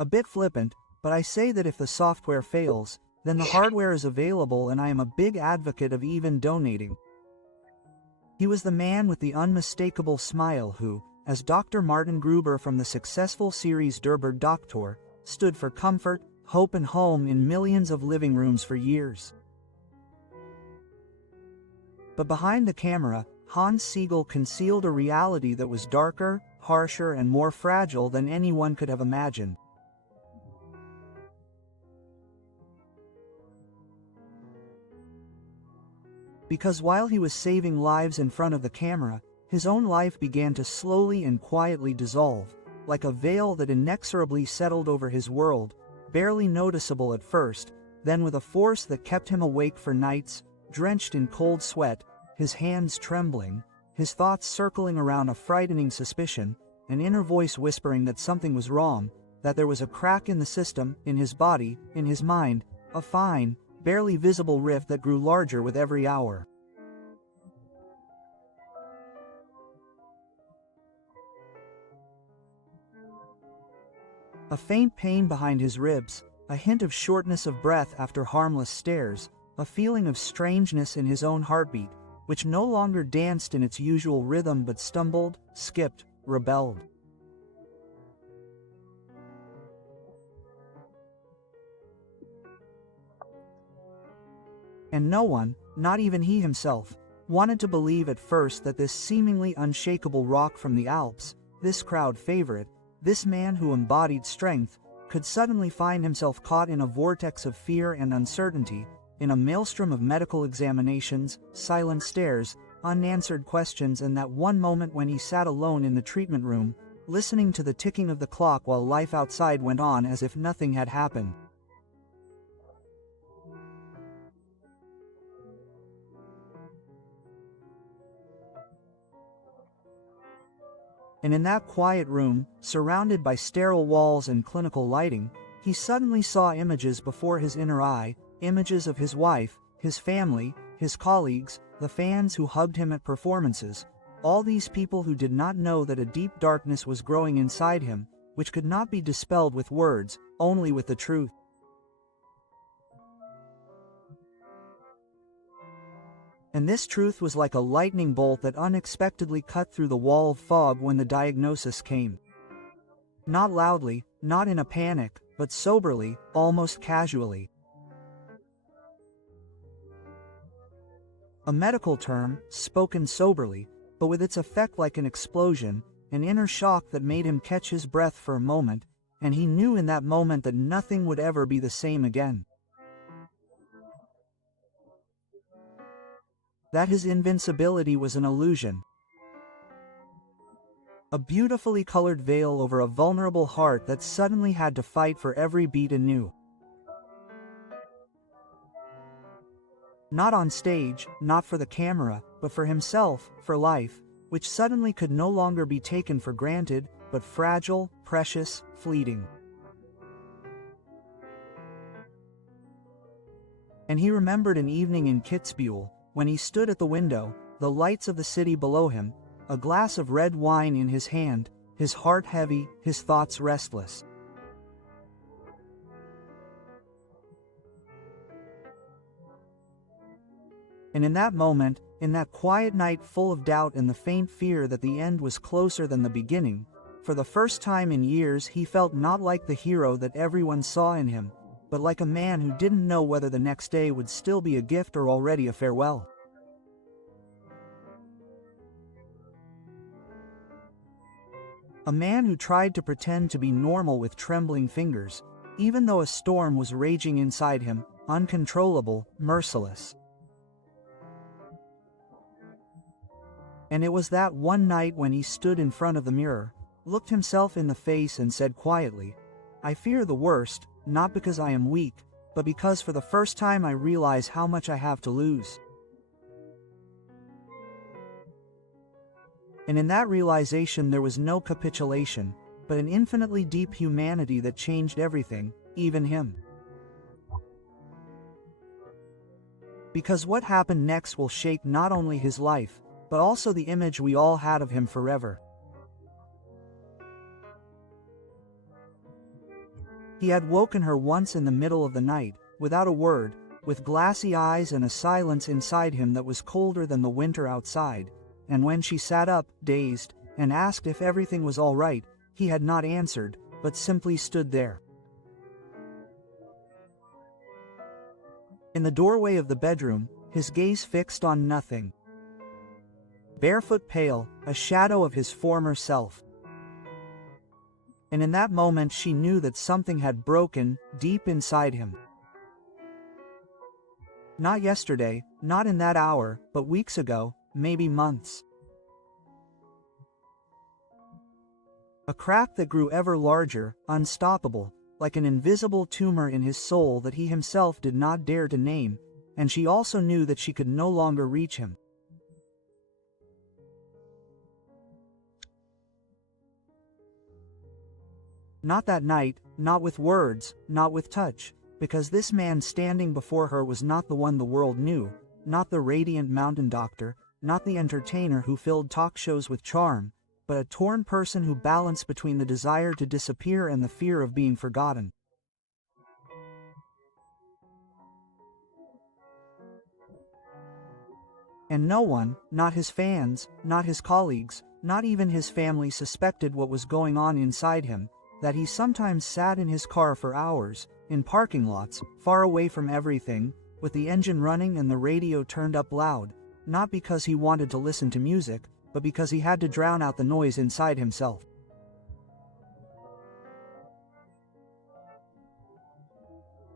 A bit flippant, but I say that if the software fails, then the hardware is available, and I am a big advocate of even donating. He was the man with the unmistakable smile who, as Dr. Martin Gruber from the successful series Der Doktor, stood for comfort, hope and home in millions of living rooms for years. But behind the camera, Hans Siegel concealed a reality that was darker, harsher and more fragile than anyone could have imagined. Because while he was saving lives in front of the camera, his own life began to slowly and quietly dissolve, like a veil that inexorably settled over his world, barely noticeable at first, then with a force that kept him awake for nights, drenched in cold sweat, his hands trembling, his thoughts circling around a frightening suspicion, an inner voice whispering that something was wrong, that there was a crack in the system, in his body, in his mind, a fine, barely visible rift that grew larger with every hour. A faint pain behind his ribs, a hint of shortness of breath after harmless stares, a feeling of strangeness in his own heartbeat, which no longer danced in its usual rhythm but stumbled, skipped, rebelled. And no one, not even he himself, wanted to believe at first that this seemingly unshakable rock from the Alps, this crowd favorite, this man who embodied strength, could suddenly find himself caught in a vortex of fear and uncertainty, in a maelstrom of medical examinations, silent stares, unanswered questions, and that one moment when he sat alone in the treatment room, listening to the ticking of the clock while life outside went on as if nothing had happened. And in that quiet room, surrounded by sterile walls and clinical lighting, he suddenly saw images before his inner eye, images of his wife, his family, his colleagues, the fans who hugged him at performances, all these people who did not know that a deep darkness was growing inside him, which could not be dispelled with words, only with the truth. And this truth was like a lightning bolt that unexpectedly cut through the wall of fog when the diagnosis came. Not loudly, not in a panic, but soberly, almost casually. A medical term, spoken soberly, but with its effect like an explosion, an inner shock that made him catch his breath for a moment, and he knew in that moment that nothing would ever be the same again. That his invincibility was an illusion. A beautifully colored veil over a vulnerable heart that suddenly had to fight for every beat anew. Not on stage, not for the camera, but for himself, for life, which suddenly could no longer be taken for granted, but fragile, precious, fleeting. And he remembered an evening in Kitzbühel, when he stood at the window, the lights of the city below him, a glass of red wine in his hand, his heart heavy, his thoughts restless. And in that moment, in that quiet night full of doubt and the faint fear that the end was closer than the beginning, for the first time in years he felt not like the hero that everyone saw in him, but like a man who didn't know whether the next day would still be a gift or already a farewell. A man who tried to pretend to be normal with trembling fingers, even though a storm was raging inside him, uncontrollable, merciless. And it was that one night when he stood in front of the mirror, looked himself in the face and said quietly, "I fear the worst, not because I am weak, but because for the first time I realize how much I have to lose." And in that realization there was no capitulation, but an infinitely deep humanity that changed everything, even him. Because what happened next will shape not only his life, but also the image we all had of him forever. He had woken her once in the middle of the night, without a word, with glassy eyes and a silence inside him that was colder than the winter outside, and when she sat up, dazed, and asked if everything was all right, he had not answered, but simply stood there. In the doorway of the bedroom, his gaze fixed on nothing. Barefoot pale, a shadow of his former self. And in that moment she knew that something had broken, deep inside him. Not yesterday, not in that hour, but weeks ago, maybe months. A crack that grew ever larger, unstoppable, like an invisible tumor in his soul that he himself did not dare to name, and she also knew that she could no longer reach him. Not that night, not with words, not with touch, because this man standing before her was not the one the world knew, not the radiant mountain doctor, not the entertainer who filled talk shows with charm, but a torn person who balanced between the desire to disappear and the fear of being forgotten. And no one, not his fans, not his colleagues, not even his family suspected what was going on inside him, that he sometimes sat in his car for hours, in parking lots, far away from everything, with the engine running and the radio turned up loud, not because he wanted to listen to music, but because he had to drown out the noise inside himself.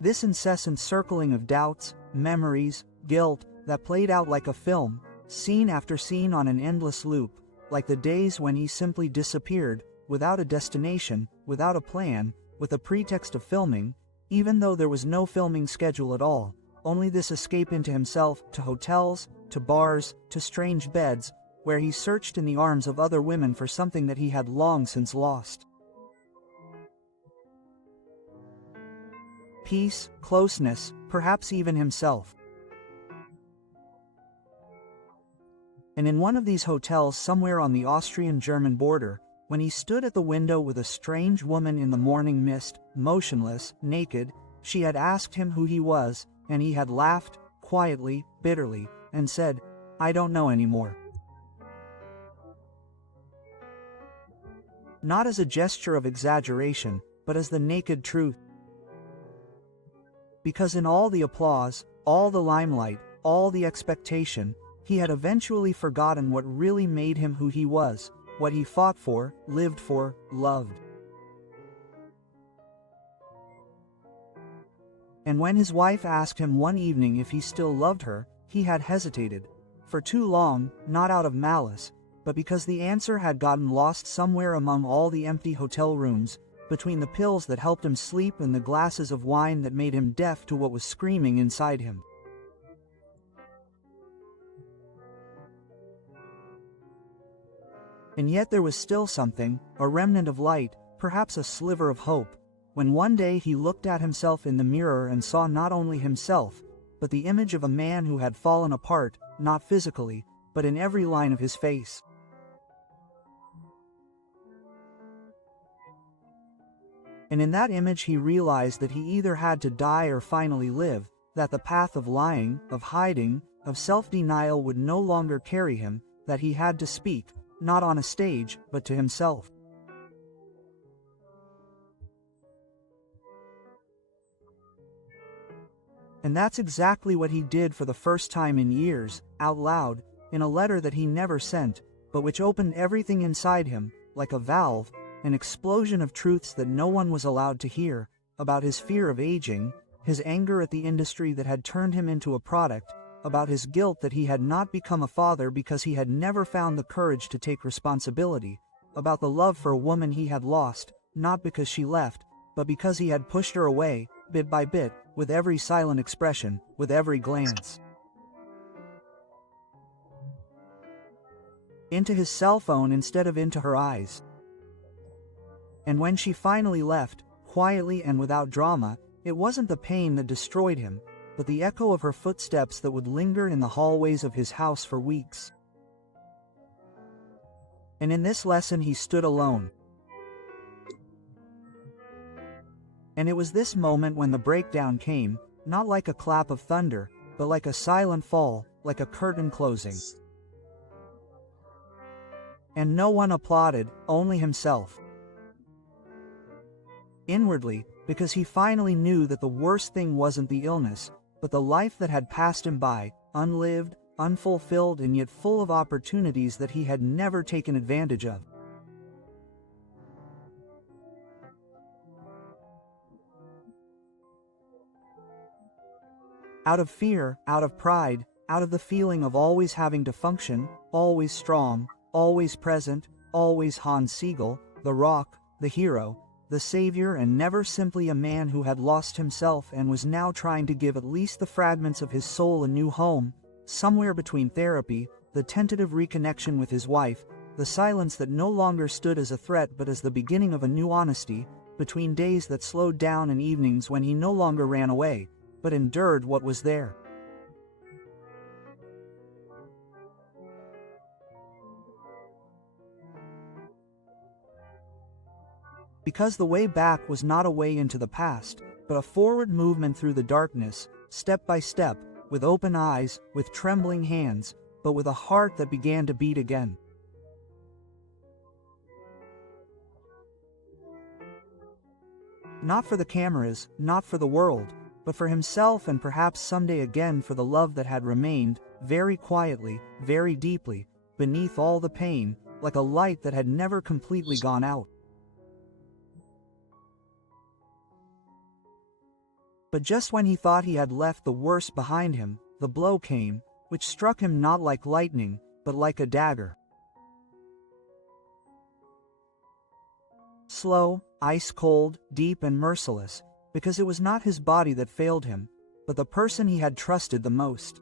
This incessant circling of doubts, memories, guilt, that played out like a film, scene after scene on an endless loop, like the days when he simply disappeared, without a destination, without a plan, with a pretext of filming, even though there was no filming schedule at all, only this escape into himself, to hotels, to bars, to strange beds, where he searched in the arms of other women for something that he had long since lost. Peace, closeness, perhaps even himself. And in one of these hotels somewhere on the Austrian-German border, when he stood at the window with a strange woman in the morning mist, motionless, naked, she had asked him who he was, and he had laughed, quietly, bitterly, and said, "I don't know anymore." Not as a gesture of exaggeration, but as the naked truth. Because in all the applause, all the limelight, all the expectation, he had eventually forgotten what really made him who he was, what he fought for, lived for, loved. And when his wife asked him one evening if he still loved her, he had hesitated. For too long, not out of malice, but because the answer had gotten lost somewhere among all the empty hotel rooms, between the pills that helped him sleep and the glasses of wine that made him deaf to what was screaming inside him. And yet there was still something, a remnant of light, perhaps a sliver of hope, when one day he looked at himself in the mirror and saw not only himself, but the image of a man who had fallen apart, not physically, but in every line of his face. And in that image he realized that he either had to die or finally live, that the path of lying, of hiding, of self-denial would no longer carry him, that he had to speak, not on a stage, but to himself. And that's exactly what he did for the first time in years, out loud, in a letter that he never sent, but which opened everything inside him, like a valve, an explosion of truths that no one was allowed to hear, about his fear of aging, his anger at the industry that had turned him into a product, about his guilt that he had not become a father because he had never found the courage to take responsibility, about the love for a woman he had lost, not because she left, but because he had pushed her away, bit by bit, with every silent expression, with every glance. Into his cell phone instead of into her eyes. And when she finally left, quietly and without drama, it wasn't the pain that destroyed him, but the echo of her footsteps that would linger in the hallways of his house for weeks. And in this lesson he stood alone. And it was this moment when the breakdown came, not like a clap of thunder, but like a silent fall, like a curtain closing. And no one applauded, only himself. Inwardly, because he finally knew that the worst thing wasn't the illness, but the life that had passed him by, unlived, unfulfilled, and yet full of opportunities that he had never taken advantage of. Out of fear, out of pride, out of the feeling of always having to function, always strong, always present, always Hans Siegel, the rock, the hero, the savior, and never simply a man who had lost himself and was now trying to give at least the fragments of his soul a new home, somewhere between therapy, the tentative reconnection with his wife, the silence that no longer stood as a threat but as the beginning of a new honesty, between days that slowed down and evenings when he no longer ran away, but endured what was there. Because the way back was not a way into the past, but a forward movement through the darkness, step by step, with open eyes, with trembling hands, but with a heart that began to beat again. Not for the cameras, not for the world, but for himself, and perhaps someday again for the love that had remained, very quietly, very deeply, beneath all the pain, like a light that had never completely gone out. But just when he thought he had left the worst behind him, the blow came, which struck him not like lightning, but like a dagger. Slow, ice-cold, deep and merciless, because it was not his body that failed him, but the person he had trusted the most.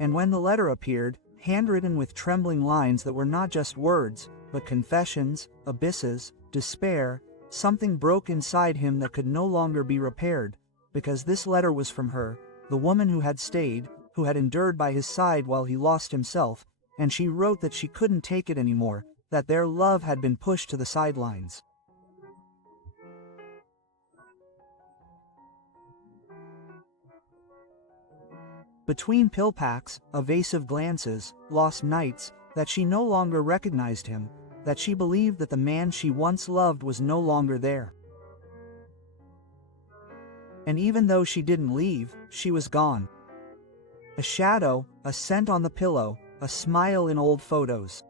And when the letter appeared, handwritten with trembling lines that were not just words, but confessions, abysses, despair, something broke inside him that could no longer be repaired, because this letter was from her, the woman who had stayed, who had endured by his side while he lost himself, and she wrote that she couldn't take it anymore, that their love had been pushed to the sidelines. Between pill packs, evasive glances, lost nights, that she no longer recognized him, that she believed that the man she once loved was no longer there. And even though she didn't leave, she was gone. A shadow, a scent on the pillow, a smile in old photos.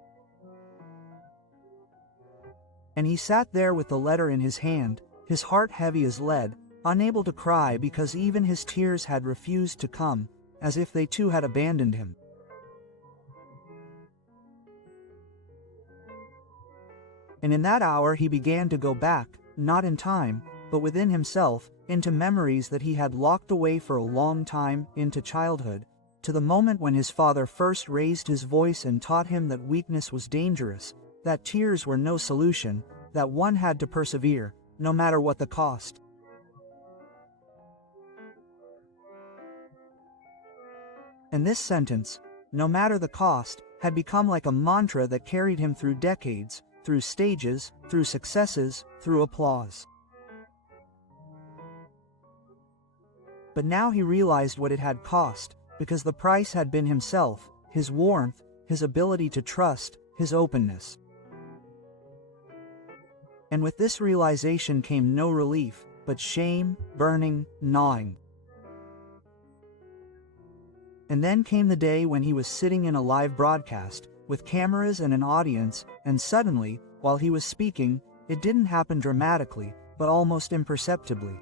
And he sat there with the letter in his hand, his heart heavy as lead, unable to cry because even his tears had refused to come, as if they too had abandoned him. And in that hour he began to go back, not in time, but within himself, into memories that he had locked away for a long time, into childhood, to the moment when his father first raised his voice and taught him that weakness was dangerous, that tears were no solution, that one had to persevere, no matter what the cost. And this sentence, no matter the cost, had become like a mantra that carried him through decades, through stages, through successes, through applause. But now he realized what it had cost, because the price had been himself, his warmth, his ability to trust, his openness. And with this realization came no relief, but shame, burning, gnawing. And then came the day when he was sitting in a live broadcast, with cameras and an audience, and suddenly, while he was speaking, it didn't happen dramatically, but almost imperceptibly.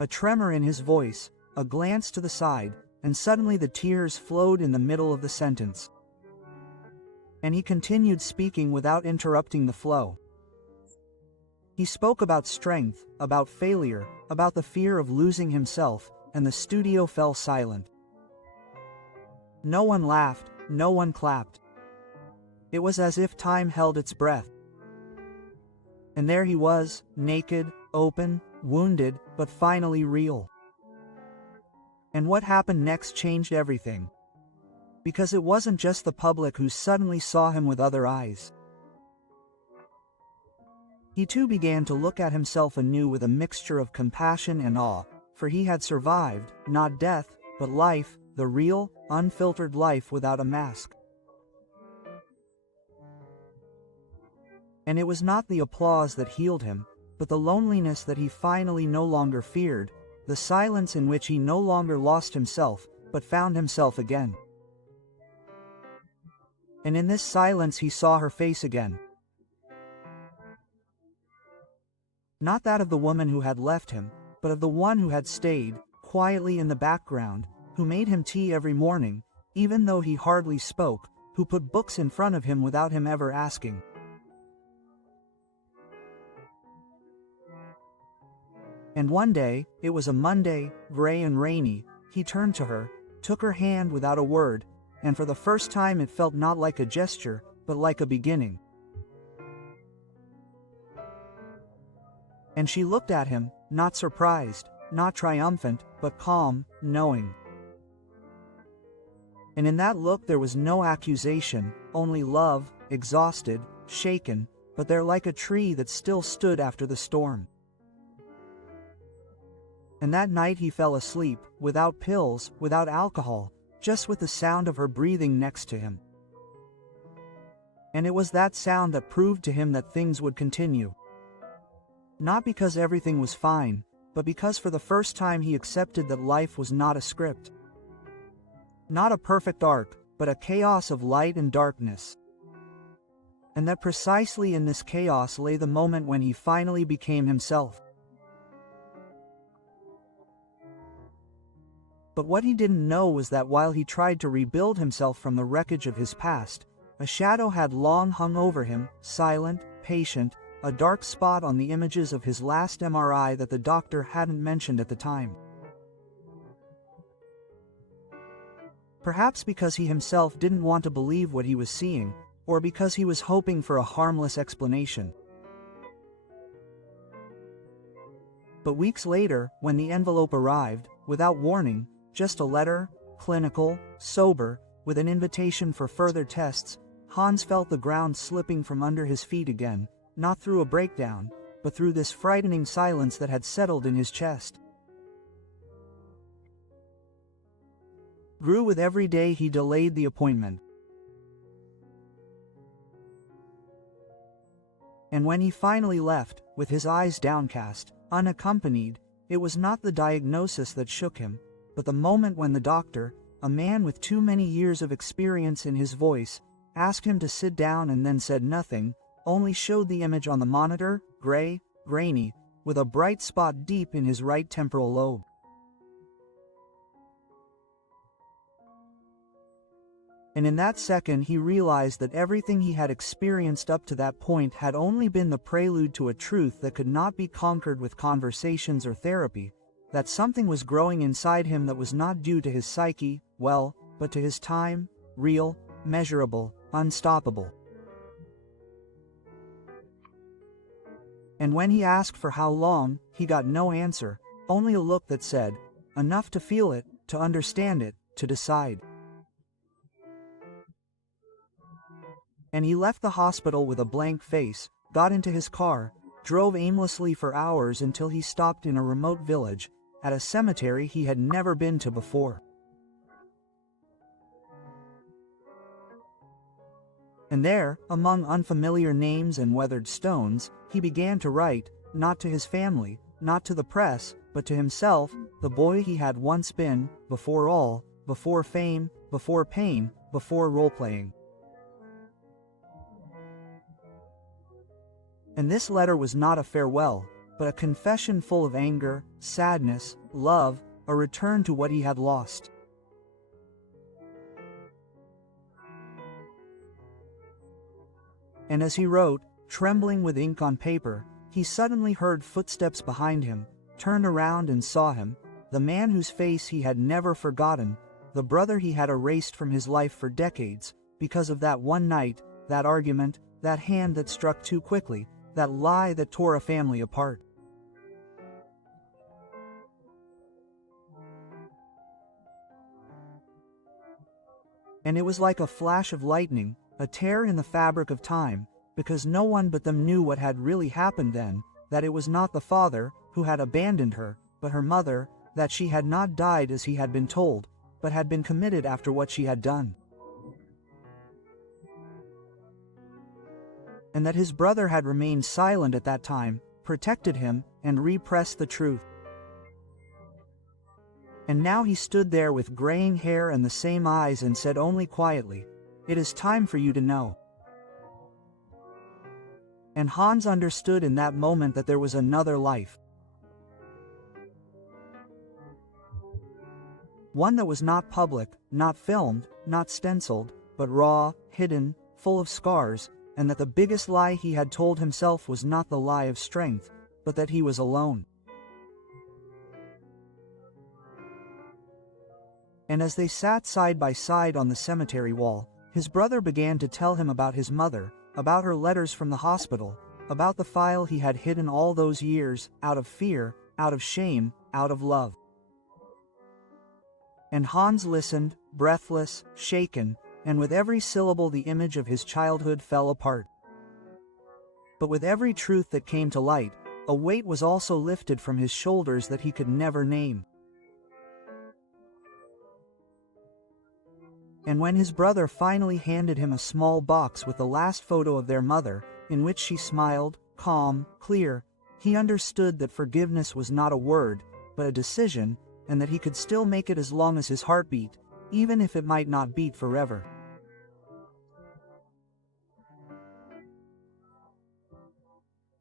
A tremor in his voice, a glance to the side, and suddenly the tears flowed in the middle of the sentence. And he continued speaking without interrupting the flow. He spoke about strength, about failure, about the fear of losing himself, and the studio fell silent. No one laughed, no one clapped. It was as if time held its breath. And there he was, naked, open, wounded, but finally real. And what happened next changed everything. Because it wasn't just the public who suddenly saw him with other eyes. He too began to look at himself anew with a mixture of compassion and awe, for he had survived, not death, but life, the real, unfiltered life without a mask. And it was not the applause that healed him, but the loneliness that he finally no longer feared, the silence in which he no longer lost himself, but found himself again. And in this silence he saw her face again. Not that of the woman who had left him, but of the one who had stayed, quietly in the background, who made him tea every morning, even though he hardly spoke, who put books in front of him without him ever asking. And one day, it was a Monday, gray and rainy, he turned to her, took her hand without a word, and for the first time it felt not like a gesture, but like a beginning. And she looked at him, not surprised, not triumphant, but calm, knowing. And in that look there was no accusation, only love, exhausted, shaken, but there like a tree that still stood after the storm. And that night he fell asleep, without pills, without alcohol, just with the sound of her breathing next to him. And it was that sound that proved to him that things would continue. Not because everything was fine, but because for the first time he accepted that life was not a script. Not a perfect arc, but a chaos of light and darkness. And that precisely in this chaos lay the moment when he finally became himself. But what he didn't know was that while he tried to rebuild himself from the wreckage of his past, a shadow had long hung over him, silent, patient, a dark spot on the images of his last MRI that the doctor hadn't mentioned at the time. Perhaps because he himself didn't want to believe what he was seeing, or because he was hoping for a harmless explanation. But weeks later, when the envelope arrived, without warning, just a letter, clinical, sober, with an invitation for further tests, Hans felt the ground slipping from under his feet again, not through a breakdown, but through this frightening silence that had settled in his chest. Grew with every day he delayed the appointment. And when he finally left, with his eyes downcast, unaccompanied, it was not the diagnosis that shook him, but the moment when the doctor, a man with too many years of experience in his voice, asked him to sit down and then said nothing, only showed the image on the monitor, gray, grainy, with a bright spot deep in his right temporal lobe. And in that second he realized that everything he had experienced up to that point had only been the prelude to a truth that could not be conquered with conversations or therapy, that something was growing inside him that was not due to his psyche, well, but to his time, real, measurable, unstoppable. And when he asked for how long, he got no answer, only a look that said, enough to feel it, to understand it, to decide. And he left the hospital with a blank face, got into his car, drove aimlessly for hours until he stopped in a remote village, at a cemetery he had never been to before. And there, among unfamiliar names and weathered stones, he began to write, not to his family, not to the press, but to himself, the boy he had once been, before all, before fame, before pain, before role-playing. And this letter was not a farewell, but a confession full of anger, sadness, love, a return to what he had lost. And as he wrote, trembling with ink on paper, he suddenly heard footsteps behind him, turned around and saw him, the man whose face he had never forgotten, the brother he had erased from his life for decades, because of that one night, that argument, that hand that struck too quickly, that lie that tore a family apart. And it was like a flash of lightning, a tear in the fabric of time, because no one but them knew what had really happened then, that it was not the father, who had abandoned her, but her mother, that she had not died as he had been told, but had been committed after what she had done. And that his brother had remained silent at that time, protected him, and repressed the truth. And now he stood there with graying hair and the same eyes and said only quietly, "It is time for you to know." And Hans understood in that moment that there was another life. One that was not public, not filmed, not stenciled, but raw, hidden, full of scars, and that the biggest lie he had told himself was not the lie of strength, but that he was alone. And as they sat side by side on the cemetery wall, his brother began to tell him about his mother, about her letters from the hospital, about the file he had hidden all those years, out of fear, out of shame, out of love. And Hans listened, breathless, shaken, and with every syllable the image of his childhood fell apart. But with every truth that came to light, a weight was also lifted from his shoulders that he could never name. And when his brother finally handed him a small box with the last photo of their mother, in which she smiled, calm, clear, he understood that forgiveness was not a word, but a decision, and that he could still make it as long as his heart beat, even if it might not beat forever.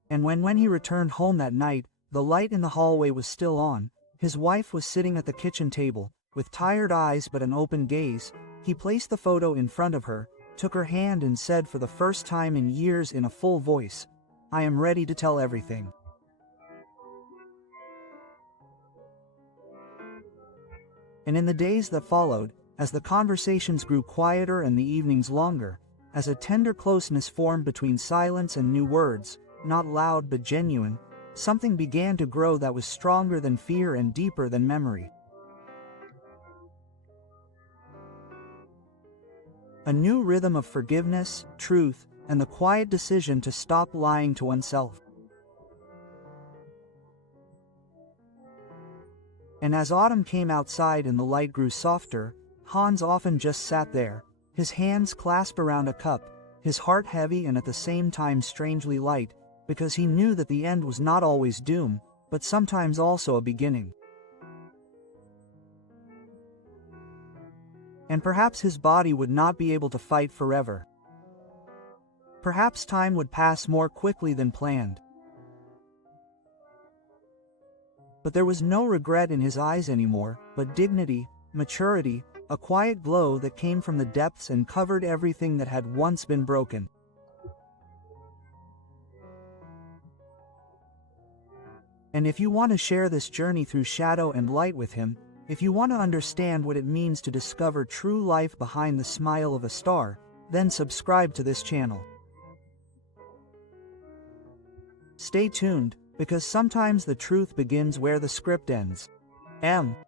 And when he returned home that night, the light in the hallway was still on, his wife was sitting at the kitchen table, with tired eyes but an open gaze. He placed the photo in front of her, took her hand and said for the first time in years in a full voice, "I am ready to tell everything." And in the days that followed, as the conversations grew quieter and the evenings longer, as a tender closeness formed between silence and new words, not loud but genuine, something began to grow that was stronger than fear and deeper than memory. A new rhythm of forgiveness, truth, and the quiet decision to stop lying to oneself. And as autumn came outside and the light grew softer, Hans often just sat there, his hands clasped around a cup, his heart heavy and at the same time strangely light, because he knew that the end was not always doom, but sometimes also a beginning. And perhaps his body would not be able to fight forever. Perhaps time would pass more quickly than planned. But there was no regret in his eyes anymore, but dignity, maturity, a quiet glow that came from the depths and covered everything that had once been broken. And if you want to share this journey through shadow and light with him, if you want to understand what it means to discover true life behind the smile of a star, then subscribe to this channel. Stay tuned, because sometimes the truth begins where the script ends.